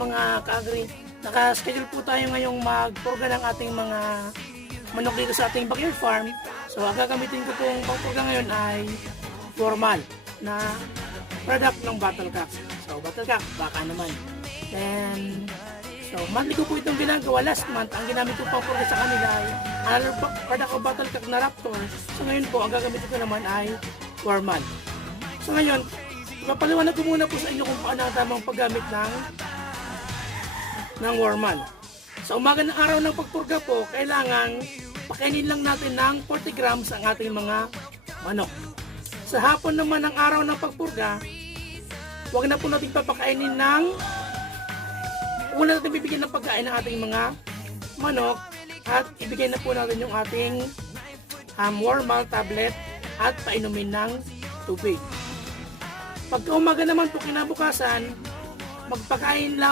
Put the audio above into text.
mga ka-agri, naka-schedule po tayo ngayong magpurga ng ating mga manok dito sa ating backyard farm. So ang gagamitin ko pong pagpurga ngayon ay formal na product ng Battlecock. So Battlecock, baka naman. Then, so monthly ko po itong ginagawa. Last month, ang ginamit ko pang purga sa kanila ay another product of Battlecock na Raptor. So ngayon po, ang gagamitin ko naman ay formal. So ngayon, papaliwanag ko muna po sa inyo kung paano ang tamang paggamit ng Warman. Sa umaga ng araw ng pagpurga po, kailangan pakainin lang natin ng 40 grams ang ating mga manok. Sa hapon naman ng araw ng pagpurga, huwag na po natin papakainin una natin bibigyan ng pagkain ng ating mga manok at ibigay na po natin yung ating Warmal tablet at painumin ng tubig. Pagka umaga naman po kinabukasan, magpakain lang